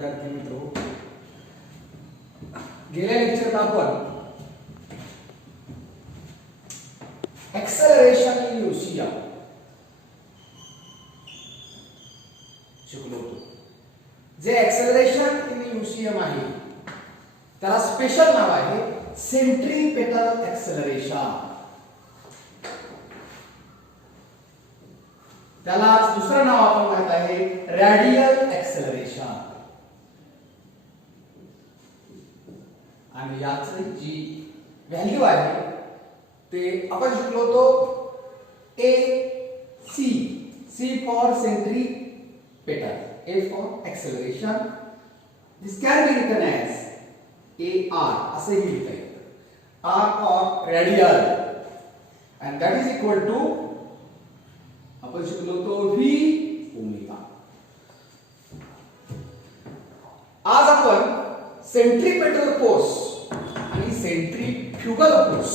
विद्यार्थी मित्रो, गेल्या लेक्चरात आपण एक्सेलरेशन इन इनर्शिया शिकलो होतो. जे एक्सेलरेशन इन इनर्शियम आहे त्याला स्पेशल नाव आहे सेंट्रीपेटल एक्सेलरेशन. त्याला दुसरं नाव आपण माहित आहे रेडियल एक्सेलरेशन. आणि याची जी व्हॅल्यू आहे ते आपण शिकलो होतो A C. C for centripetal, A for acceleration. This can be written as A R असेही लिहिता येतं. R for radial and that is equal to आपण शिकलो होतो व्ही ओमेगा. आज आपण सेंट्रीपेटल फोर्स आणि सेंट्रीफ्युगल फोर्स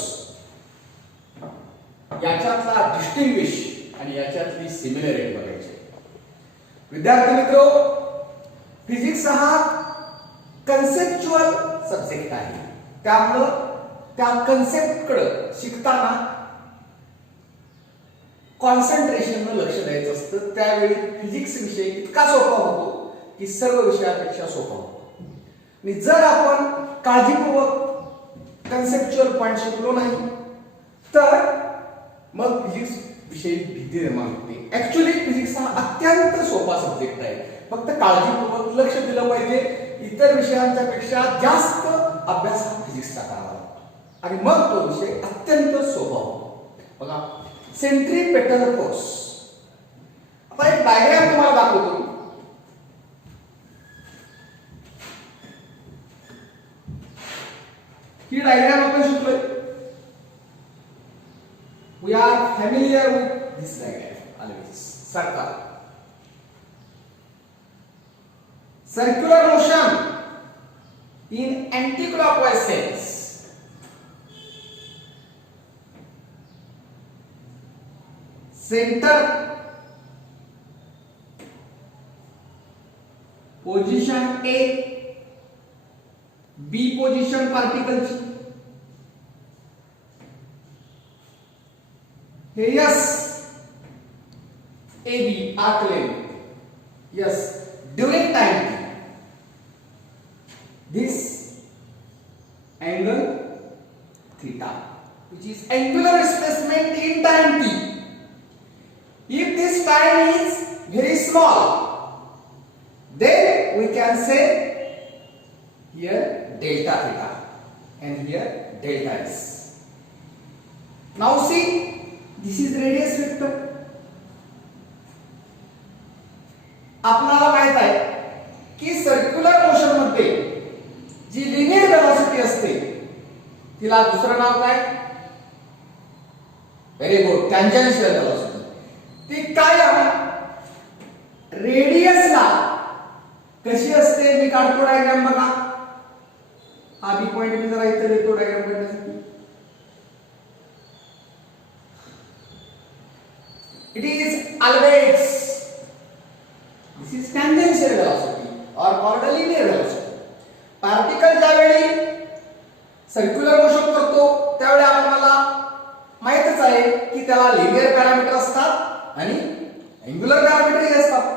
याच्यातला डिस्टिंग्विश आणि याच्यातली सिमिलरिटी बघायची. विद्यार्थी मित्रो, फिजिक्स हा कन्सेप्च्युअल सब्जेक्ट आहे. त्यामुळं त्या कन्सेप्टकडे शिकताना कॉन्सन्ट्रेशननं लक्ष द्यायचं असतं. त्यावेळी फिजिक्स विषय इतका सोपा होतो की सर्व विषयापेक्षा सोपा होतो. आणि जर आपण काळजीपूर्वक कन्सेप्च्युअल पॉइंट शिकलो नाही तर मग फिजिक्स विषयी भीती निर्माण होते. ऍक्च्युअली फिजिक्स हा अत्यंत सोपा सब्जेक्ट आहे. फक्त काळजीपूर्वक लक्ष दिलं पाहिजे. इतर विषयांच्या पेक्षा जास्त अभ्यास हा फिजिक्सचा करावा लागतो आणि मग तो विषय अत्यंत सोपा होतो. बघा, सेंट्रीपेटल फोर्स. आता एक डायग्राम तुम्हाला दाखवतो. ही डायग्राम आपण शिकलोय. We are familiar with this diagram always. Circular motion in anticlockwise sense. Centre position A, B position पार्टिकलची. हे S A B arc length S during time this angle theta which is angular displacement in time t. If this time is very small then we can say here delta theta and here delta s. Now see, this is radius vector. आपल्याला माहित आहे की circular motion मध्ये जी linear velocity असते तिला दुसरं नाव काय? Very good, tangential velocity. ती काय आहे? रेडियसला कशी असते मी काढतो डायग्राम. बघा, हा बी पॉइंट मी जरा इथे देतो डायग्राम काढण्यासाठी. It is always this is tangential velocity और कॉल्ड लिनियर वेलोसिटी. पार्टिकल ज्यावेळी सर्क्युलर मोशन करतो त्यावेळी आपल्याला माहितच आहे की त्याला लिनियर पॅरामीटर असतात आणि अँग्युलर पॅरामीटर असतात.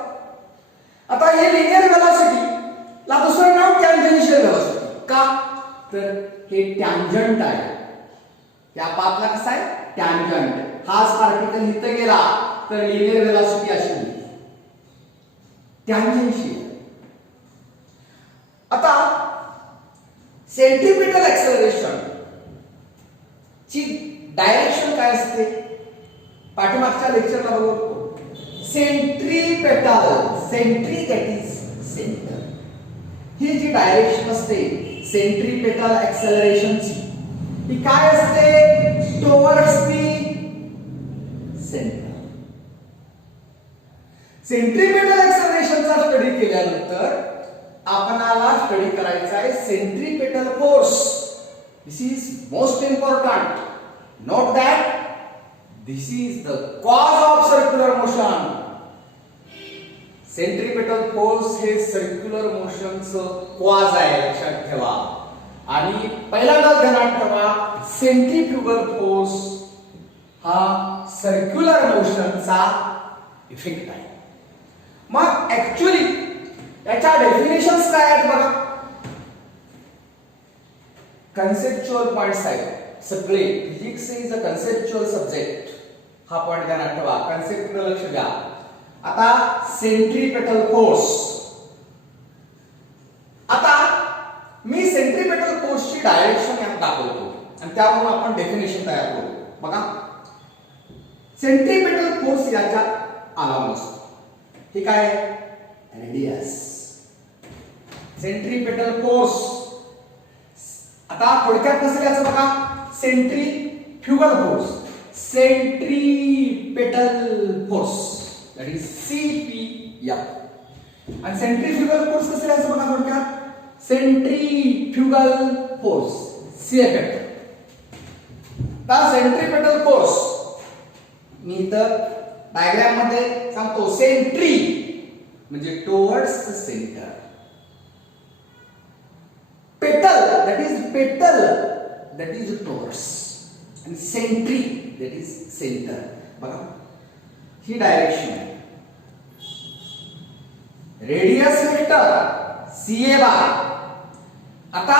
आता हे लिनियर वेलोसिटी ला दुसरं नाव टॅन्जेन्शियल वेलोसिटी. का? तर हे टॅन्जंट आहे. त्या पाथला कसा आहे? टॅन्जंट. हाच पार्टिकल इथं गेला तर लिनियर वेलोसिटी अशी होईल, टॅन्जेन्शियल. आता सेंट्रीपेटल एक्सेलरेशन ची डायरेक्शन काय असते? पाठीमागच्या लेक्चरला बघू. Centripetal, centri that is centre. ही जी डायरेक्शन असते सेंट्रीपेटल एक्सेलरेशनची ही काय असते? Towards the centre. सेंट्रीपेटल एक्सेलरेशनचा स्टडी केल्यानंतर आपणाला स्टडी करायचा आहे centripetal force. This is most important. Note that this is the cause of circular motion. Centripetal force हे सर्क्युलर मोशनचं क्वाज आहे, लक्षात ठेवा. आणि पहिल्यांदा ध्यानात ठेवा, सेंट्रीफ्युगल फोर्स हा सर्क्युलर मोशनचा इफेक्ट आहे. मग ऍक्च्युअली याच्या डेफिनेशन्स काय आहेत बघा. कन्सेप्च्युअल पॉइंट्स आहेत सगळे. Physics is a conceptual subject, हा पॉइंट ध्यानात ठेवा. कन्सेप्टकडे लक्ष द्या. आता सेंट्रीपेटल फोर्स, आता मी सेंट्रीपेटल फोर्सची डायरेक्शन यात दाखवतो आणि त्यावरून आपण डेफिनेशन तयार करू. बघा, सेंट्रीपेटल फोर्स याच्या अलाउंस असतो. हे काय आहे? रेडियस. सेंट्रीपेटल फोर्स आता थोडक्यात कसं लिहायचं बघा. Centrifugal force, centripetal force that is CPF. आणि सेंट्रीफ्युगल फोर्स कसं लिहायचं बघा थोडक्यात. Centrifugal force CFF. Centripetal force me इथं डायग्राम मध्ये सांगतो. सेंट्री म्हणजे टुवर्ड्स द सेंटर, पेटल दॅट इज टुवर्ड्स, आणि सेंट्री दॅट इज सेंटर. बघा, ही डायरेक्शन आहे. रेडियस वेक्टर CA बार. आता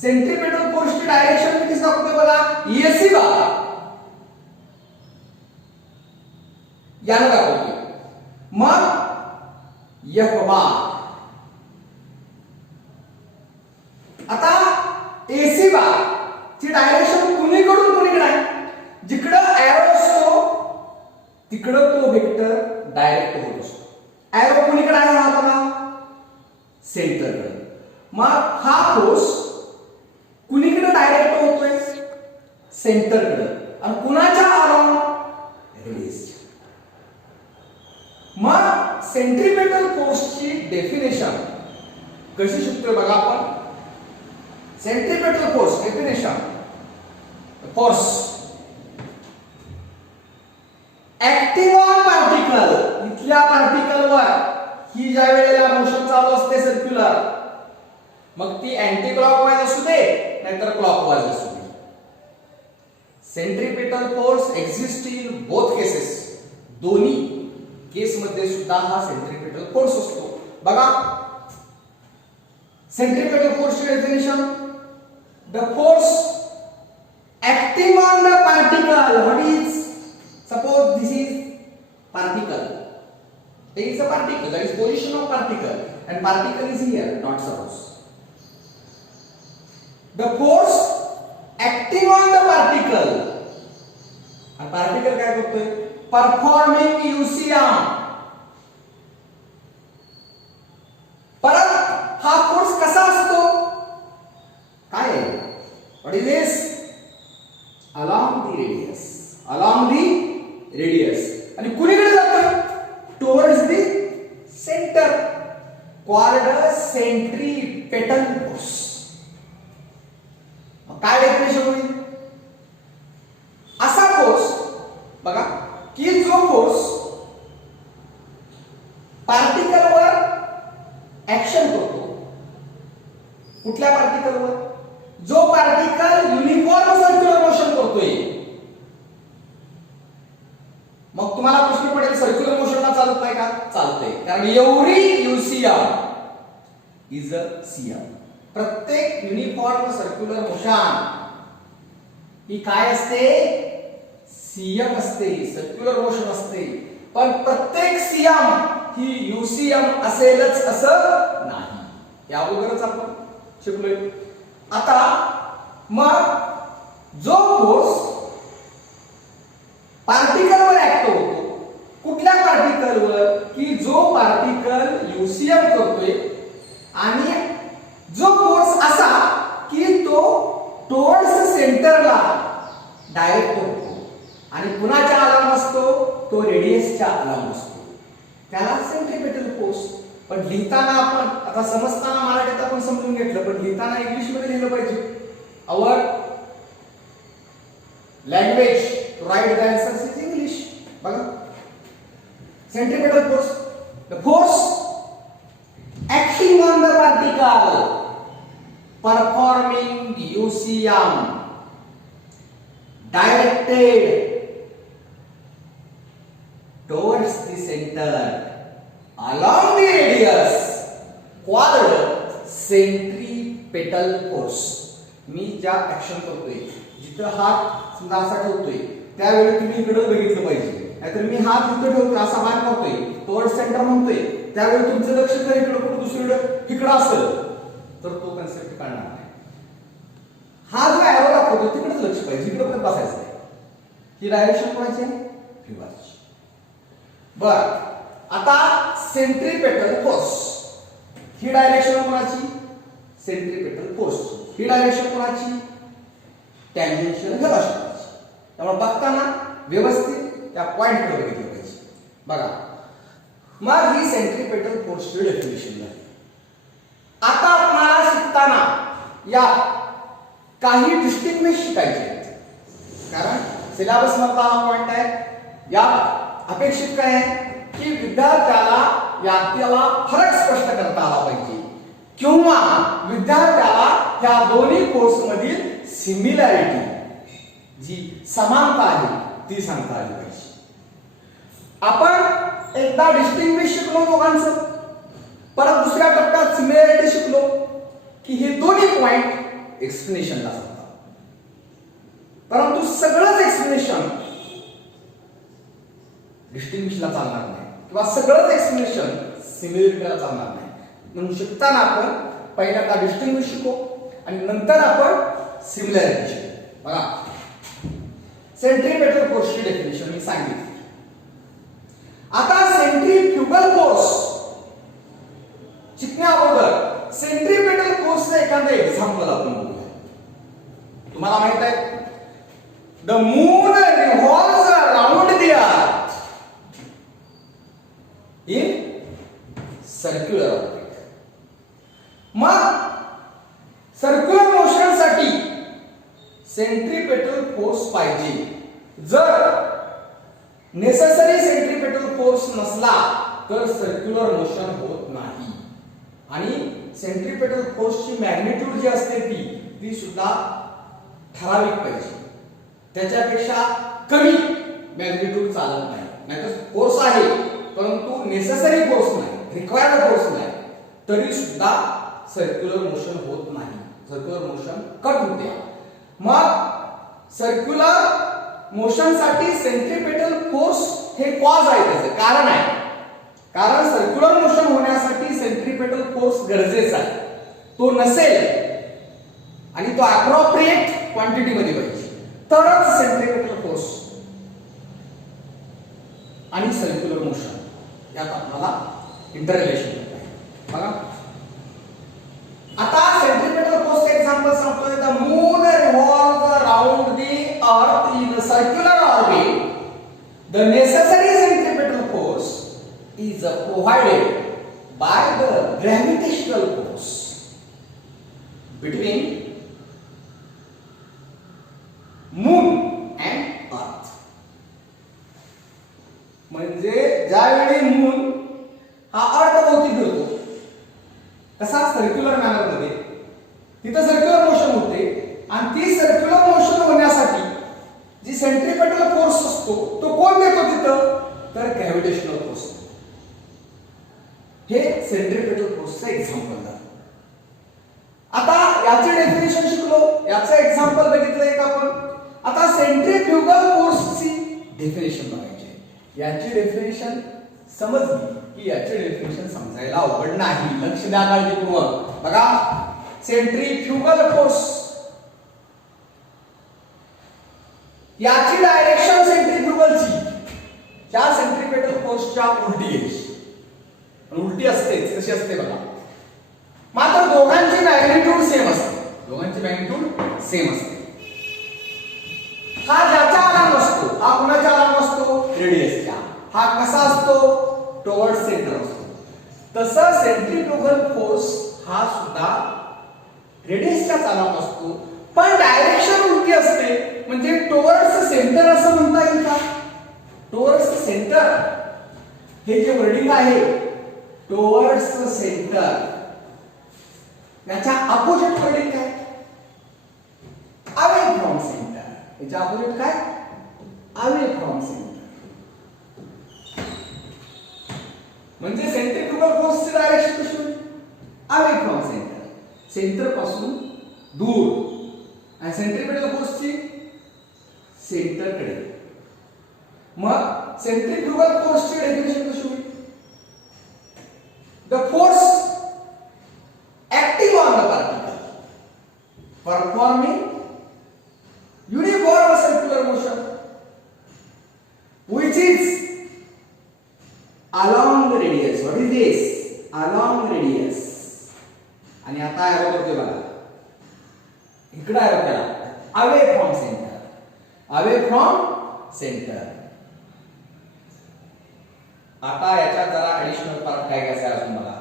सेंट्रीपेटल फोर्सची डायरेक्शन मी कशी दाखवते बघा. ESC बार याला दाखवतो. मग F बार. आता AC बार ची डायरेक्शन कुणीकडून कुणीकडे आहे. जिकडं एरो असतो तिकडं तो वेक्टर डायरेक्ट होत असतो. एरो कुणीकडे आहे हा बघा, सेंटरकडे. मग हा फोर्स कुणीकडे डायरेक्ट होतोय, सेंटरकडे. आणि कुणाच्या अराउंड, रेडियसच्या. मग सेंट्रीपेटल फोर्सची डेफिनेशन कशी शिकतोय बघा आपण. Centripetal force definition. Force acting on particle, इथल्या पार्टिकलवर ही ज्या वेळेला मोशन चालू असते सर्क्युलर, मग ती अँटी क्लॉकवाइज असू दे नाहीतर क्लॉकवाइज असू दे. Centripetal force exist in both cases. दोन्ही केस मध्ये सुद्धा हा सेंट्रीपेटल फोर्स असतो. बघा, सेंट्रीपेटल फोर्सची definition. The force acting on the particle. What is, suppose this is particle, there is a particle, that is position of particle, and particle is here, not suppose. The force acting on the particle, and particle काय करतोय, performing UCM. परत हा force कसा असतो, काय आहे, what is this? along the radius. आणि कुणीकडे जातं, towards the center, called a centripetal force. काय डेफिनेशन होईल, असा फोर्स बघा की जो फोर्स पार्टिकलवर ऍक्शन करतो. कुठल्या पार्टिकलवर, जो पार्टिकल युनिफॉर्म सर्क्युलर मोशन करतोय. मग तुम्हाला प्रश्न पडेल, सर्क्युलर मोशनला चालत नाही का? चालतंय, कारण every UCM is a CM. प्रत्येक युनिफॉर्म सर्क्युलर मोशन ही काय असते, CM असते, सर्क्युलर मोशन असते. पण प्रत्येक CM ही UCM असेलच असं नाही. या अगोदरच आपण शिकलोय. आता मग जो फोर्स पार्टिकलवर ऍक्ट होतो, कुठल्या पार्टिकलवर, की जो पार्टिकल UCM करतोय, आणि जो फोर्स असा की तो टुवर्ड्स सेंटरला डायरेक्ट होतो, आणि कुणाच्या अलाउंस असतो, तो रेडियसच्या अलाउंस असतो, त्याला सेंट्रीपेटल फोर्स. पण लिहिताना आपण आता समजताना मराठीत आपण समजून घेतलं, पण लिहिताना इंग्लिश मध्ये लिहिलं पाहिजे. Our language to write the answers is English. बघा, centripetal force The force acting on the particle performing UCM directed towards the center along the radius called centripetal force. मी ज्या ऍक्शन करतोय जिथं हात समजा असा ठेवतोय त्यावेळी तुम्ही इकडे बघितलं पाहिजे. नाहीतर मी हात इकडे ठेवतोय असा हात करतोय टुवर्ड सेंटर म्हणतोय त्यावेळी तुमचं लक्ष जर इकडे कुठे दुसरीकडे इकडे असेल तर तो कन्सेप्ट कळणार नाही. हा जो एरो दाखवतो तिकडेच लक्ष पाहिजे, इकडे पण बसायचं नाही. ही डायरेक्शन कोणाची आहे? रिव्हर्स. बर आता सेंट्रिपेटल फोर्स ही डायरेक्शन कोणाची? Centripetal force. ही डायरेक्शन कोणाची? टँजेन्शियल व्हेलॉसिटीची. त्यामुळे बघताना व्यवस्थित त्या पॉइंटवर बघितलं पाहिजे. बघा मग ही सेंट्रिपेटल फोर्सची डेफिनेशन झाली. आता आपल्याला शिकताना या काही डिस्टिंग्विश शिकायचे आहेत, कारण सिलेबस मधला हा पॉइंट आहे. या अपेक्षित काय आहे की विद्यार्थ्याला यातला फरक स्पष्ट करता आला पाहिजे किंवा विद्यार्थ्याला या दोन्ही कोर्स मधील सिमिलॅरिटी जी समानता आहे ती सांगता आली पाहिजे. आपण एकदा डिस्टिंग्विश शिकलो दोघांचं, परत दुसऱ्या टप्प्यात सिमिलॅरिटी शिकलो की हे दोन्ही पॉइंट एक्सप्लेनेशनला सांगतात. परंतु सगळंच एक्सप्लेनेशन डिस्टिंग्विशला चालणार नाही किंवा सगळंच एक्सप्लेनेशन सिमिलॅरिटीला चालणार नाही. म्हणून शिकताना आपण पहिल्यांदा डिस्टिंग्विश शिकू आणि नंतर आपण सिमिलॅरिटी शिकू. बघा सेंट्रिपेटल फोर्सची डेफिनेशन मी सांगितली. आता सेंट्रिफ्युगल फोर्स शिकण्या अगोदर सेंट्रिपेटल फोर्सचं एखादं एक्झाम्पल आपण बघूया. तुम्हाला माहित आहे the moon revolves around the earth in circular orbit. मग सर्क्युलर मोशन साठी सेंट्रिपेटल फोर्स पाहिजे. जर नेसेसरी सेंट्रिपेटल फोर्स नसला तर सर्क्युलर मोशन होत नाही. आणि सेंट्रिपेटल फोर्सची मॅग्निट्यूड जी असते ती सुद्धा ठराविक पाहिजे. त्याच्यापेक्षा कमी मॅग्निट्यूड चालत नाही. नाहीतर फोर्स आहे परंतु नेसेसरी फोर्स नाही, रिक्वायर्ड फोर्स नाही, तरी सुद्धा सर्क्युलर मोशन होत नाही, सर्क्युलर मोशन कट होते. मग सर्क्युलर मोशन साठी सेंट्रिपेटल फोर्स हे कॉज आहे, त्याचं कारण आहे. कारण सर्क्युलर मोशन होण्यासाठी सेंट्रिपेटल फोर्स गरजेचा आहे. तो नसेल आणि तो अप्रोप्रिएट क्वांटिटी मध्ये पाहिजे तरच सेंट्रिपेटल फोर्स आणि सर्क्युलर मोशन यात आपल्याला इंटररिलेशन आहे. बघा आता सेंट्रिपेटल फोर्स एक्झाम्पल सांगतोय. The moon revolves around the earth in circular orbit. The necessary centripetal force is provided by the gravitational force between moon and earth. म्हणजे ज्यावेळी मून हा अर्थ भोवती फिरतो कसा सर्क्युलर मॅनर मध्ये तिथं सर्क्युलर मोशन होते आणि ती सर्क्युलर मोशन होण्यासाठी जी सेंट्रिपेटल फोर्स असतो तो कोण देतो तिथं? तर ग्रॅव्हिटेशनल फोर्स. हे सेंट्रिपेटल फोर्सचं एक्झाम्पल आहे. आता याचे डेफिनेशन शिकलो, याचं एक्झाम्पल बघितलं एक आपण. आता सेंट्रिफ्युगल फोर्सची डेफिनेशन बघायची. याची डेफिनेशन समजली की याची डेफिनेशन समजायला अवघड नाही. लक्ष द्या काळजीपूर्वक. बघा सेंट्रिफ्युगल फोर्स याची डायरेक्शन सेंट्रिफ्युगलची त्या सेंट्रिपेटल फोर्सच्या उलटी आहे. उलटी असते कशी असते बघा. मात्र दोघांची मॅग्निट्यूड सेम असते. दोघांची मॅग्निट्यूड सेम असते. हा ज्याचा आराम असतो हा कुणाचा आराम असतो? रेडियसच्या. हा कसा असतो? टुवर्ड सेंटर असतो. तसा सेंट्रिफ्युगल फोर्स हा सुद्धा रेडियसच्या आराम असतो पण डायरेक्शन उलटी असते. म्हणजे टुवर्ड्स सेंटर असं म्हणता येईल का? टुवर्ड्स सेंटर हे जे वर्डिंग आहे टुवर्ड्स द सेंटर. याच्या अपोजिट वर्डिंग काय? Away from centre. याच्या अपोजिट काय? Away from centre. म्हणजे सेंट्रीफ्युगल फोर्सची डायरेक्शन कशी होईल? Away from centre. सेंटर पासून दूर. आणि सेंट्रीपिटल फोर्सची सेंटर कडे. मग सेंट्रीफ्युगल फोर्सची डेफिनेशन कशी होईल? The force active on the particle performing uniform circular motion which is along the radius. What is this? Along radius. आणि आता एरो करतोय बघा. इकडे एरो केला. Away from centre. Away from centre. आता याच्यात जरा ऍडिशनल पार्ट काय घ्यायचा आहे अजून बघा.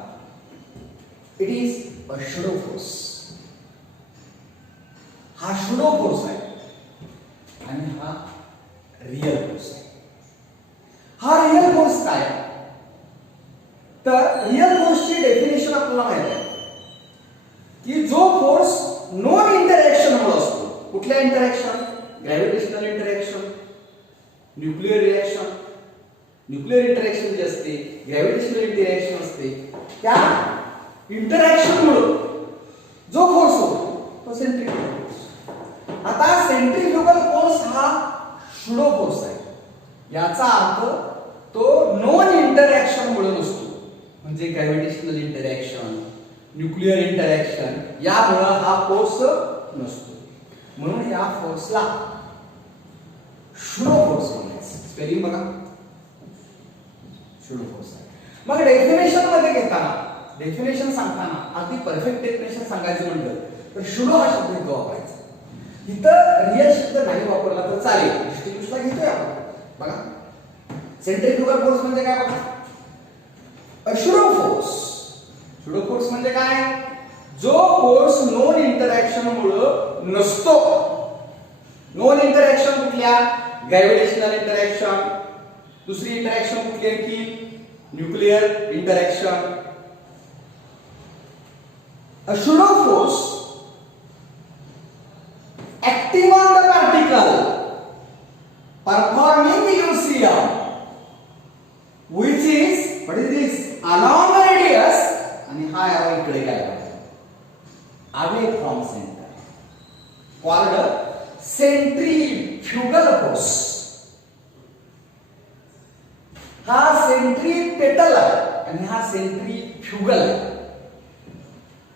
It is a pseudo force. हा pseudo force आहे आणि हा रियल फोर्स आहे. हा रियल फोर्स काय? तर रियल फोर्सची डेफिनेशन आपल्याला माहिती आहे की जो फोर्स नॉन इंटरॅक्शन मुळे असतो. कुठल्या interaction? Gravitational interaction, nuclear reaction. Nuclear interaction जे असते, ग्रॅव्हिटेशनल इंटरॅक्शन असते, त्या इंटरॅक्शन मुळे जो फोर्स होतो तो सेंट्रीफ्युगल फोर्स. आता सेंट्रीफ्युगल फोर्स हा सुडो फोर्स आहे. याचा अर्थ तो नॉन इंटरॅक्शन मुळे नसतो. म्हणजे ग्रॅव्हिटेशनल इंटरॅक्शन, न्यूक्लिअर इंटरॅक्शन यामुळे हा फोर्स नसतो. म्हणून या फोर्सला सुडो फोर्स म्हणायचं. स्पेलिंग बघा, सुडो फोर्स आहे. मग डेफिनेशन मध्ये घेताना, डेफिनेशन सांगताना अगदी परफेक्ट डेफिनेशन सांगायचं म्हटलं तर शुडो हा शब्द इथं वापरायचा. इथं रियल शब्द नाही वापरला तर चालेल. डिस्टिंग्विशला घेतोय आपण. बघा, सेंट्रीफ्युगल फोर्स म्हणजे काय बघा. Pseudo force. शुडो फोर्स म्हणजे काय? जो फोर्स नॉन इंटरॅक्शन मुळे नसतो. नॉन इंटरॅक्शन कुठल्या? Gravitational interaction. दुसरी इंटरॅक्शन कुठली आहे की nuclear interaction. A pseudo force active on the particle performing UCM which is, what is this? Along the radius. आणि हा एरो इकडे काय आहे? Away from center. Called centrifugal force. हा सेंट्रीपेटल आहे आणि हा सेंट्रीफ्युगल आहे.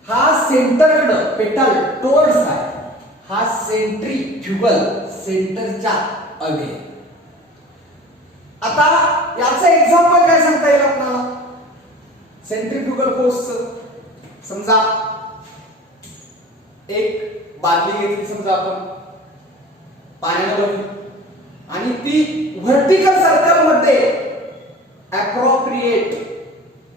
हा सेंटरड पेटल टोवर्ड्स आहे. हा सेंट्रीफ्युगल सेंटरच्या अवे. आता याचं एक्झाम्पल काय सांगता येईल आपल्याला सेंट्रीफ्युगल फोर्सचं? समजा एक बादली घेतली समजा आपण पाण्याने भरली आणि ती व्हर्टिकल सर्कल मध्ये अप्रोप्रिएट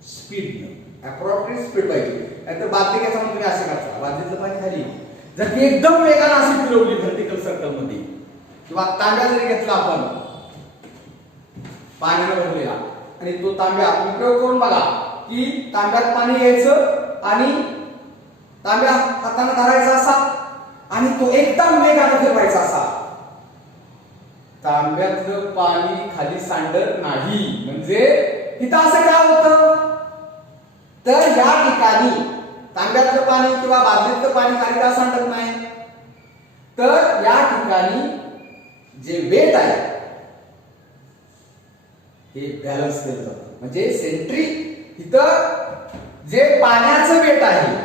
स्पीड पाहिजे. तर बादली काय म्हणतो असे करता, बादलीतलं पाणी खाली जर ती एकदम वेगाने अशी फिरवली व्हर्टिकल सर्कल मध्ये, किंवा तांब्या जरी घेतला आपण पाण्याने भरलेला आणि तो तांब्या आपण प्रयोग करून बघा की तांब्यात पाणी घ्यायचं आणि तांब्या हाताने धरायचा असा आणि तो एकदम वेगाने फिरवायचा असा. तांब्यातलं पाणी खाली सांडत नाही. म्हणजे इथं असं काय होतं तर या ठिकाणी तांब्यातलं पाणी किंवा बादलीतलं पाणी खाली का सांडत नाही? तर या ठिकाणी जे वेट आहे हे बॅलन्स केलं जातं. म्हणजे सेंट्री इथं जे पाण्याचं वेट आहे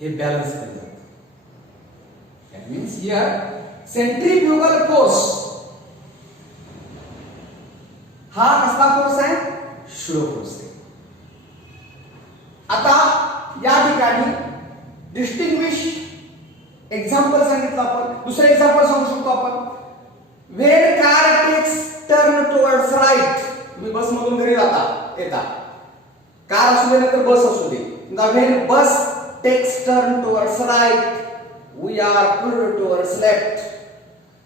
हे बॅलन्स केलं जातं. That means here centrifugal force हा कसला फोर्स आहे? शुडो फोर्स आहे. आता या ठिकाणी डिस्टिंग्विश एक्झाम्पल सांगितलं आपण. दुसरं एक्झाम्पल सांगू शकतो आपण. When car takes turn towards right. तुम्ही बस मधून घरी येता, कार असू दे नंतर बस असू दे. When bus takes turn towards right we are pulled towards left.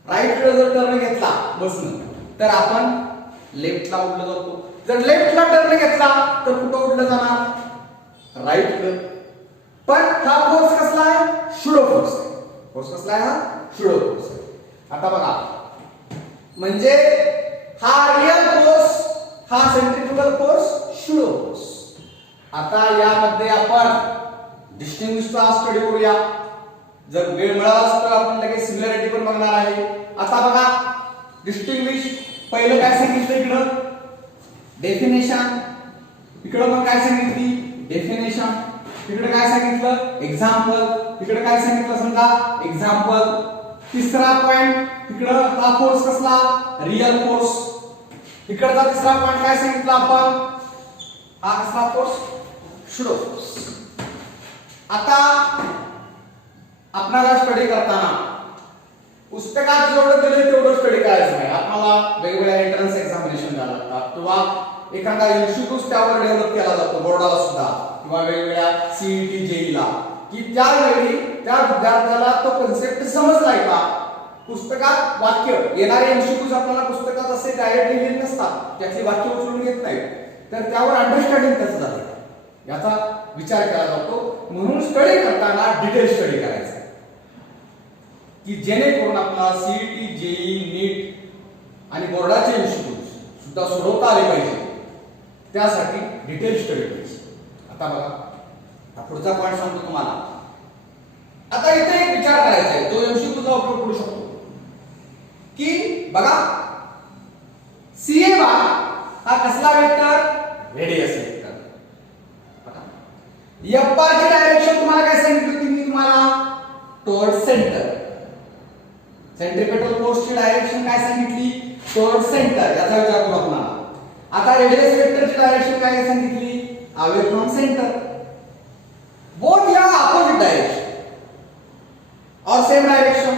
Right कडे जर टर्न घेतला बसनं तर आपण लेफ्टला उडलो जातो. जर लेफ्टला टर्न घेतला तर कुठं उडलं जाणार, राईट. पण हा फोर्स कसला आहे, शुडो फोर्स आहे. फोर्स कसला आहे, हा शुडो फोर्स आहे. आता बघा, म्हणजे हा रियल फोर्स, हा सेंट्रिफ्युगल फोर्स, शुडो फोर्स. आता यामध्ये आपण डिस्टिंग्विश स्टडी करूया. जर वेळ मिळाला तर आपण लगेच सिमिलॅरिटी पण बघणार आहे. आता बघा, डिस्टिंग्विश पहिलं काय सांगितलं, इकडं डेफिनेशन, इकडं पण काय सांगितली, डेफिनेशन. इकडे काय सांगितलं, एक्झाम्पल. इकडे काय सांगितलं, समजा एक्झाम्पल. तिसरा पॉइंट, इकडं हा फोर्स कसला, रियल फोर्स. इकडचा तिसरा पॉइंट काय सांगितलं आपण, हा कसला फोर्स, शुडो फोर्स. आता आपल्याला स्टडी करताना पुस्तकात जेवढं दिले तेवढं स्टडी करायचं नाही. आपल्याला वेगवेगळ्या एंट्रन्स एक्झामिनेशन द्यावं लागतात किंवा एखादा इन्स्टिट्यूट त्यावर डेव्हलप केला जातो, बोर्डाला सुद्धा किंवा वेगवेगळ्या सीईटी जेईला, की त्यावेळी त्या विद्यार्थ्याला तो कन्सेप्ट समजलाय का. पुस्तकात वाक्य येणारे इन्स्टिट्यूट आपल्याला पुस्तकात असे डायरेक्टली लिहित नसतात, त्यातली वाक्य उचलून घेत नाही, तर त्यावर अंडरस्टँडिंग कसं झालं याचा विचार केला जातो. म्हणून स्टडी करताना डिटेल स्टडी करायचं की जेणेकरून आपल्याला सीईटी जेई नीट आणि बोर्डाचे इन्स्टिट्यूट सुद्धा सोडवता आले पाहिजे, त्यासाठी डिटेल स्टडी करायची. आता बघा, पुढचा पॉइंट सांगतो तुम्हाला. आता इथे एक विचार करायचा आहे, तो एमसीक्यूचा उपयोग करू शकतो, की बघा सीए बार हा कसला vector, radius vector. F bar ची डायरेक्शन तुम्हाला काय सांगितली होती मी तुम्हाला, टुवर्ड सेंटर. सेंट्रिपेटल फोर्स ची डायरेक्शन काय सांगितली, टुवर्ड सेंटर. याचा विचार करू आपण. आता रेडियस वेक्टर ची डायरेक्शन काय सांगितली, अवे फ्रॉम सेंटर. बोथ या ऑपोजिट डायरेक्शन और same direction.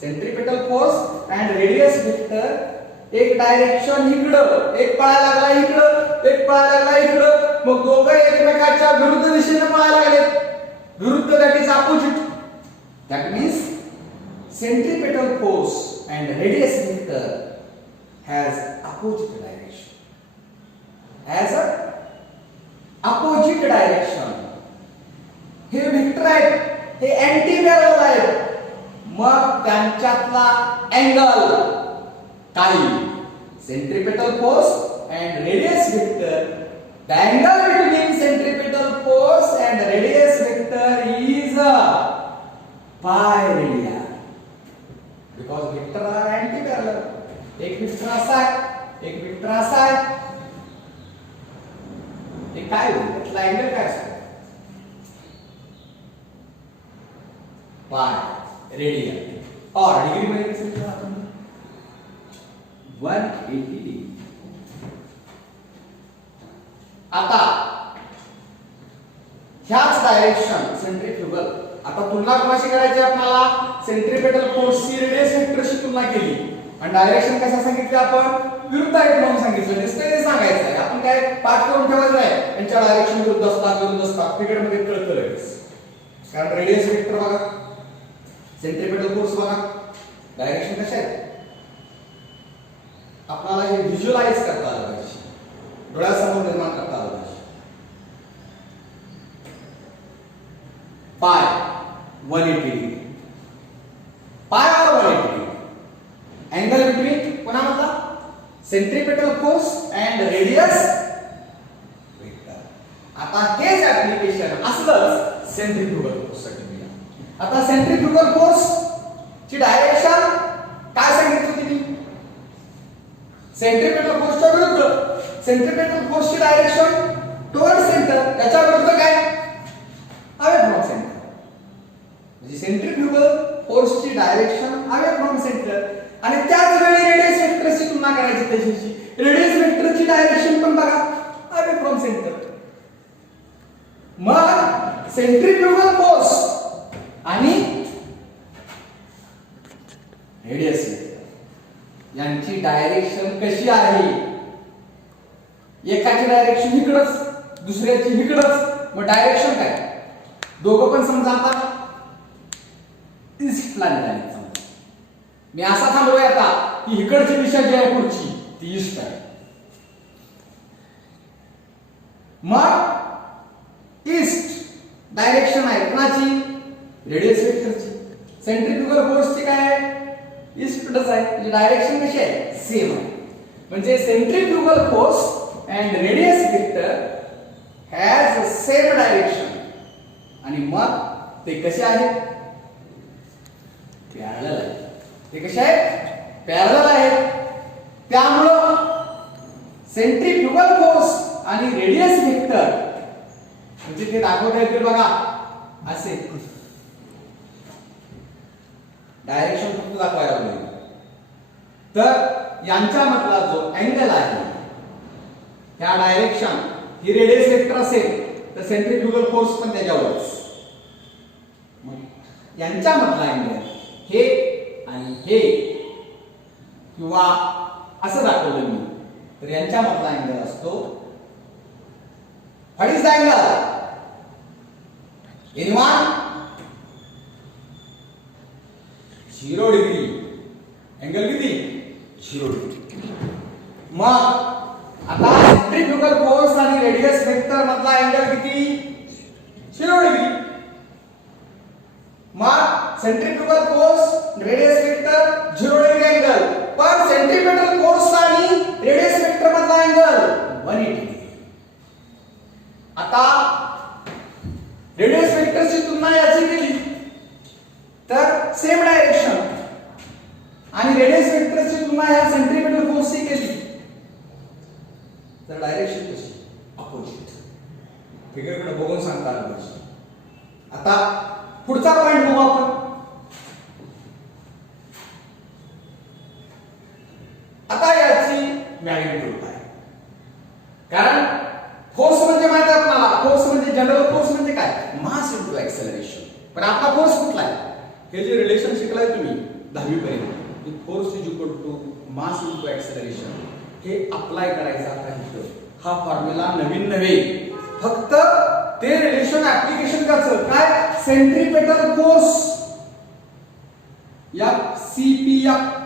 Centripetal force and radius vector एक डायरेक्शन इकडं, एक पळायला लागला इकडं, एक पळायला लागला इकडं, मग दोघं एकमेकांच्या विरुद्ध दिशेने पळायला लागले. विरुद्ध, that is opposite. That means centripetal force and radius vector has opposite direction. Has a opposite direction. हे वेक्टर आहेत, हे अँटी पॅरलल आहेत. मग त्यांच्यातला अँगल काही centripetal force and radius vector, the angle between centripetal force and radius vector is a pi radian. Because vector are anti-parallel. एक vector असा आहे, एक वेक्टर असा आहे. हे काय होईल, त्यातला अँगल काय असतो, पाय रेडियन. और डिग्री मध्ये कसं लिहितो आपण, 180 डिग्री. आता ह्याच डायरेक्शन सेंट्रिफ्युगल. आता तुलना कोणाशी करायची आपल्याला, सेंट्रिपेटल फोर्सची रेडियस वेक्टरशी तुलना केली आणि डायरेक्शन कशा सांगितले आपण, विरुद्ध आहेत म्हणून सांगितलं. नुसतं ते सांगायचं आहे, आपण काय पाठ करून ठेवायचं आहे यांच्या डायरेक्शन विरुद्ध असतात, विरुद्ध असतात, पिरियड मध्ये कळतं लगेच. कारण रेडियस वेक्टर बघा, सेंट्रिपेटल फोर्स बघा, डायरेक्शन कशा आहेत आपल्याला हे व्हिज्युअलाइज करता आलं पाहिजे, डोळ्यासमोर निर्माण करता आलं पाहिजे. पाय 180 डिग्री, पाय और 180 डिग्री. एंगल बिटवीन कोणा म्हटला, centripetal force and radius vector. आता हेच ऍप्लिकेशन असलंच सेंट्रिफ्युगल फोर्स साठी. आता सेंट्रिफ्युगल फोर्स ची डायरेक्शन काय सांगितली होती मी, सेंट्रिपेटल फोर्सच्या विरुद्ध. सेंट्रिपेटल फोर्स ची डायरेक्शन टुवर्ड सेंटर, त्याच्या विरुद्ध काय, अवे फ्रॉम सेंटर. म्हणजे सेंट्रिफ्युगल फोर्स ची डायरेक्शन अवे फ्रॉम सेंटर. आणि त्याच वेळी रेडियस वेक्टरची तुलना करायची त्याच्याशी. रेडियस वेक्टरची डायरेक्शन पण बघा, अवे फ्रॉम सेंटर. मग सेंट्रिफ्युगल फोर्स आणि रेडियस वेक्टर यांची डायरेक्शन कशी आहे, एकाची डायरेक्शन इकडच, दुसऱ्याची इकडच. मग डायरेक्शन काय, दोघं पण समजा आता ईस्टला निघाले. मी असा थांबलोय आता की इकडची दिशा जी आहे पुढची ती ईस्ट आहे, मग ईस्ट डायरेक्शन आहे कोणाची, रेडियस वेक्टरची. सेंट्रीफ्युगल फोर्सची काय आहे, ईस्टच आहे, म्हणजे डायरेक्शन कशी आहे, सेम आहे. म्हणजे centrifugal force and radius vector has same direction. आणि मग ते कसे आहेत, पॅरलल आहेत. ते कसे आहेत, पॅरलल आहेत. त्यामुळं सेंट्रीफ्युगल फोर्स आणि रेडियस वेक्टर म्हणजे ते दाखवता येतील बघा असे. डायरेक्शन फक्त दाखवायला लागेल. तर यांच्यामधला जो अँगल आहे त्या डायरेक्शन ही रेडियस वेक्टर असेल तर सेंट्रीफ्युगल फोर्स पण त्याच्यावरच. यांच्यामधला अँगल हे आणि हे किंवा असं दाखवलं मी तर यांच्यामधला अँगल असतो, what is the angle, anyone, 0 degree. Angle किती, 0 डिग्री. मग आता सेंट्रीफ्युगल फोर्स आणि रेडियस वेक्टर मधला अँगल किती, 0 डिग्री. मग centrifugal force radius vector 0 degree angle, पण सेंट्रीपेटल फोर्स आणि रेडियस वेक्टर मधला अँगल 180 डिग्री. आता रेडियस वेक्टरची तुलना याची केली तर सेम डायरेक्शन आणि रेडियस वेक्टरची तुलना या सेंट्रीपेटल फोर्सची केली तर डायरेक्शन कशी, अपोजिट. फिगरकडे बघून सांगता आलं पाहिजे. आता पुढचा पॉइंट बघू आपण. आता याची मॅग्निट्यूड आहे, कारण फोर्स म्हणजे माहिती आहे आपल्याला, फोर्स म्हणजे जनरल फोर्स म्हणजे काय, मास इनटू एक्सेलरेशन. पण आपला फोर्स कुठला आहे, हे जे रिलेशन शिकलाय तुम्ही 10वी पर्यंत की force is equal to mass into acceleration, हे अप्लाय करायचं आता इथं. हा फॉर्म्युला नवीन नव्हे, फक्त ते रिलेशन ऍप्लिकेशन करायचं काय, सेंट्रीपेटल फोर्स या CPF,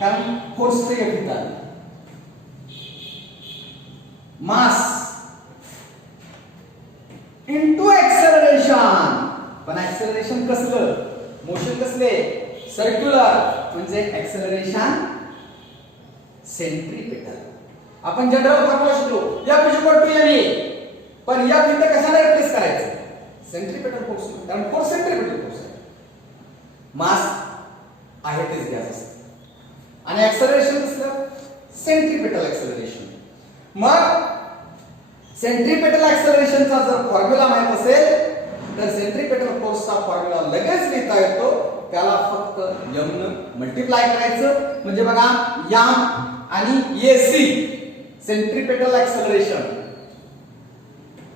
कारण फोर्स ते घेतात मास इनटू एक्सेलरेशन. पण एक्सेलरेशन कसलं, मोशन कसले, सर्क्युलर, म्हणजे एक्सेलरेशन सेंट्रीपेटल. आपण जनरल फॉर्म्युला शिकलो F is equal to ma, पण या इथे कशाला रिप्लेस करायचं, सेंट्रीपेटल फोर्स, कारण फोर्स सेंट्रीपेटल फोर्स आहे. मास आहे तेच घ्यायचं असतं आणि एक्सेलरेशन कसलं, सेंट्रीपेटल एक्सेलरेशन. मग सेंट्रीपेटल एक्सेलरेशनचा जर फॉर्म्युला माहित असेल तर सेंट्रीपेटल फोर्सचा फॉर्म्युला लगेच लिहिता येतो. त्याला फक्त m न मल्टिप्लाय करायचं, म्हणजे बघा m आणि ac सेंट्रीपेटल एक्सेलरेशन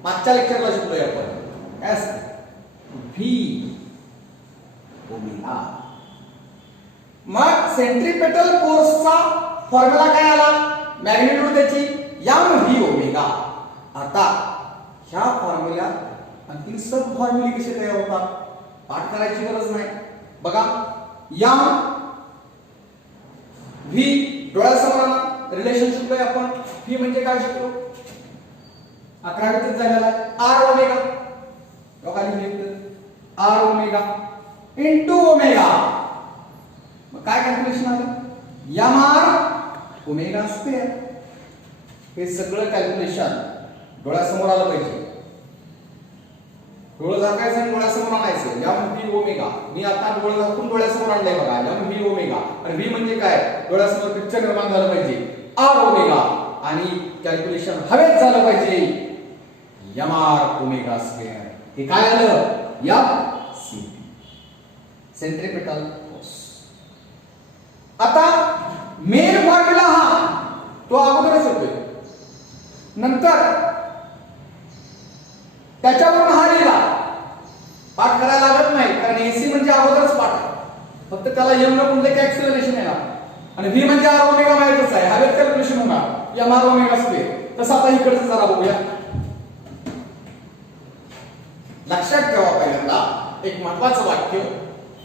मागच्या लेक्चरला शिकलोय आपण, काय असतं, v ओमेगा. मग सेंट्रीपेटल फोर्सचा फॉर्म्युला काय आला, मॅग्निट्यूड त्याची mv ओमेगा. आता ह्या फॉर्म्युल्यात आणखी सब फॉर्म्युले कसे तयार होतात, पाठ करायची गरज नाही. बघा m v डोळ्यासमोर रिलेशन शिकलोय आपण. v म्हणजे काय शिकलो, 11वीत झालेला r ओमेगा, लोकांनी लिहिलं r ओमेगा इनटू ओमेगा. मग काय कॅल्क्युलेशन आलं, mr ओमेगा स्क्वेअर. हे सगळं कॅल्क्युलेशन डोळ्यासमोर आलं पाहिजे. डोळं झाकायचं आणि डोळ्यासमोर आणायचं, mv ओमेगा. मी आता डोळं झाकून डोळ्यासमोर आणलंय बघा, mv ओमेगा. आणि v म्हणजे काय, डोळ्यासमोर पिक्चर निर्माण झालं पाहिजे, r ओमेगा. आणि कॅल्क्युलेशन हवेच झालं पाहिजे, mr ओमेगा स्क्वेअर. हे काय आलं, F सेंट्रीपेटल फोर्स. आता मेन फॉर्म्युला हा तो अगोदरच होतोय, नंतर त्याच्यावरून हा लिहिला, पाठ करायला लागत नाही, कारण एसी म्हणजे अगोदरच पाठ, फक्त त्याला m न गुणले की एक्सेलरेशन येणार. आणि v म्हणजे r ओमेगा माहितच आहे, हवेत कॅल्क्युलेशन होणार, mr ओमेगा स्क्वेअर. तसं आता इकडचं जरा बघूया. लक्षात ठेवा पहिल्यांदा एक महत्त्वाचं वाक्य,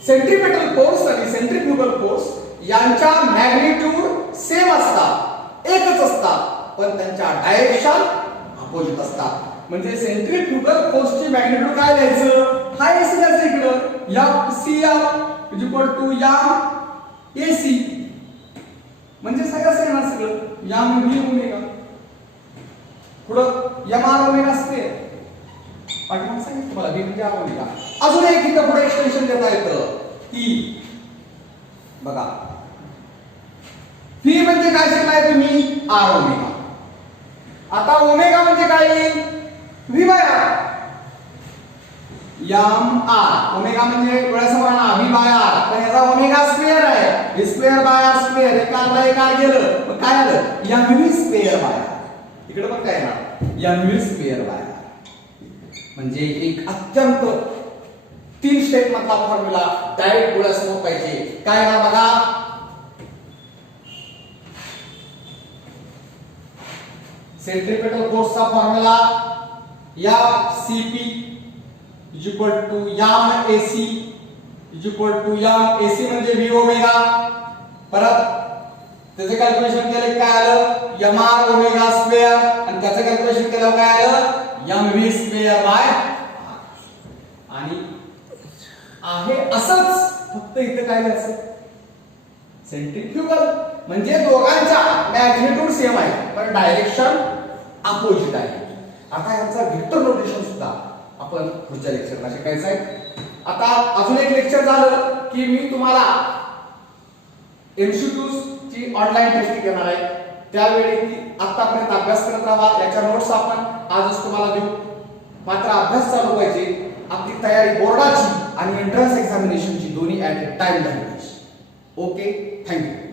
सेंट्रीपेटल फोर्स आणि सेंट्रीफ्युगल फोर्स यांच्या मॅग्निट्यूड सेम असतात, एकच असतात, पण त्यांच्या डायरेक्शन अपोजिट असतात. म्हणजे सेंट्रीफ्युगल फोर्सची मॅग्निट्यूड काय लिहायचं, हा एसी द्यायचं इकडं, FCF is equal to AC, म्हणजे सगळं येणार सगळं V ओमेगा, पुढं MR ओमेगा असते, पाठीमाग सांगितलं तुम्हाला V म्हणजे R ओमेगा. अजून एक इथं पुढे एक्सटेन्शन देता येतं की बघा V म्हणजे काय शिकलाय तुम्ही, R ओमेगा. आता ओमेगा म्हणजे काय येईल, V by R. MR omega म्हणजे डोळ्यासमोर ना V बाय R, पण याचा ओमेगा स्क्वेअर आहे, V square by R square, एक आला एक आर गेलं, मग काय आलं, MV स्क्वेअर बाय R. इकडे पण काय येणार, MV स्क्वेअर बाय R. म्हणजे एक अत्यंत 3 स्टेप मधला फॉर्म्युला डायरेक्ट डोळ्यासमोर पाहिजे. काय ना बघा, सेंट्रीपेटल फोर्सचा formula FCP is equal to AC is equal to AC म्हणजे V ओमेगा. परत त्याचे कॅल्क्युलेशन केले काय आलं, MR ओमेगा स्क्वेअर, आणि त्याचं कॅल्क्युलेशन केलं काय आलं, MV स्क्वेअर बाय R. आणि आहे असंच, फक्त इथं काय लिहायचं, सेंट्रीफ्युगल म्हणजे दोघांच्या मॅग्निट्यूड सेम आहे पण डायरेक्शन अपोजिट आहे. आता यांचा व्हेक्टर नोटेशन सुद्धा आपण पुढच्या लेक्चरला शिकायचं आहे. आता अजून एक लेक्चर झालं की मी तुम्हाला MCQs ची ऑनलाईन टेस्ट घेणार आहे. त्यावेळी आतापर्यंत अभ्यास करत राहा, याच्या नोट्स आपण आजच तुम्हाला देऊ. मात्र अभ्यास चालू पाहिजे, आपली तयारी बोर्डाची आणि एंट्रन्स एक्झामिनेशनची दोन्ही ऍट अ टाइम झाली पाहिजे. Okay, thank you.